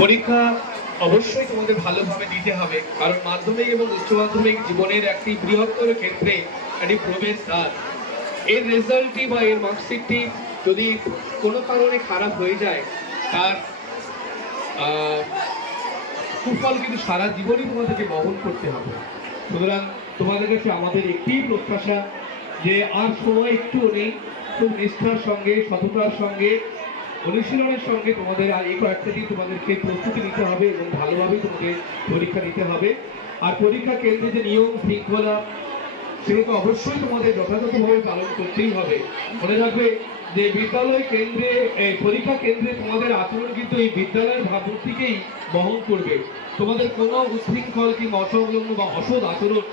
পরীক্ষা অবশ্যই তোমাদের ভালোভাবে দিতে হবে, কারণ মাধ্যমিক এবং উচ্চ মাধ্যমিক জীবনের একটি বৃহত্তর ক্ষেত্রে একটি প্রবেশদ্বার। এর রেজাল্টটি বা এর মার্কশিটটি যদি কোনো কারণে খারাপ হয়ে যায়, তার সুফল কিন্তু সারা জীবনই তোমাদেরকে বহন করতে হবে। সুতরাং তোমাদের কাছে আমাদের একটি প্রত্যাশা যে আর সময় একটুও নেই, খুব নিষ্ঠার সঙ্গে, সততার সঙ্গে, অনুশীলনের সঙ্গে তোমাদের আর এই কয়েকটা দিন তোমাদেরকে প্রস্তুতি নিতে হবে এবং ভালোভাবে তোমাদের পরীক্ষা নিতে হবে। আর পরীক্ষা কেন্দ্রে যে নিয়ম শৃঙ্খলা, সেগুলো অবশ্যই তোমাদের যথাযথভাবে পালন করতেই হবে। মনে রাখবে যে বিদ্যালয় কেন্দ্রে, পরীক্ষা কেন্দ্রে তোমাদের আচরণ কিন্তু এই বিদ্যালয়ের ভাবমূর্তিকেই বহন করবে। তোমাদের কোনো উচ্ছৃঙ্খল কিংবা অসংলগ্ন বা অসৎ আচরণ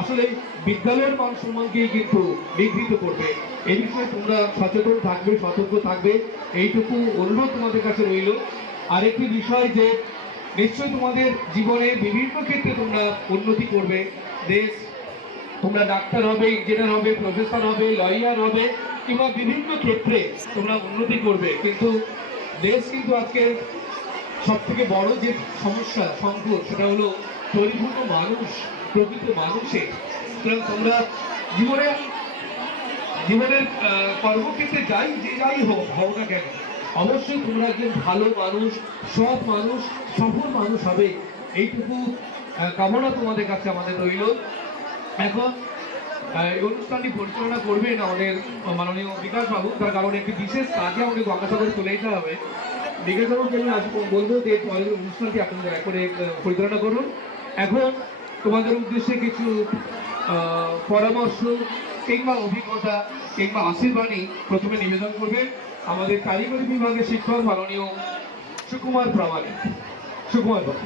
আসলে বিদ্যালয়ের মান সম্মানকেই কিন্তু বিঘ্নিত করবে। এই বিষয়ে তোমরা সচেতন থাকবে, সতর্ক থাকবে, এইটুকু অনুরোধ তোমাদের কাছে রইল। আরেকটি বিষয় যে নিশ্চয়ই তোমাদের জীবনে বিভিন্ন ক্ষেত্রে তোমরা উন্নতি করবে। দেশ, তোমরা ডাক্তার হবে, ইঞ্জিনিয়ার হবে, প্রফেসর হবে, লয়ার হবে, কিংবা বিভিন্ন ক্ষেত্রে তোমরা উন্নতি করবে। কিন্তু দেশ কিন্তু আজকে সব থেকে বড় যে সমস্যা, সংকট, সেটা হলো পরিপূর্ণ মানুষ, প্রকৃত মানুষের। সুতরাং তোমরা জীবনের কর্মক্ষেত্রে যাই হও না কেন, অবশ্যই তোমরা একজন ভালো মানুষ, সৎ মানুষ, সফল মানুষ হবে, এইটুকু কামনা তোমাদের কাছে আমাদের রইল। এখন এই অনুষ্ঠানটি পরিচালনা করবেন আমাদের মাননীয় বিকাশ বাবু, তার কারণে একটি বিশেষ কাজে আমাকে গঙ্গাসাগরে চলে যেতে হবে। বিকাশ বাবুকে আমি বলবো যে তোমাদের অনুষ্ঠানটি আপনারা দয়া করে পরিচালনা করুন। এখন তোমাদের উদ্দেশ্যে কিছু পরামর্শ কিংবা অভিজ্ঞতা কিংবা আশীর্বাণী প্রথমে নিবেদন করবে আমাদের কারিগরি বিভাগের শিক্ষক মাননীয় সুকুমার প্রামাণিক। সুকুমার বাবু।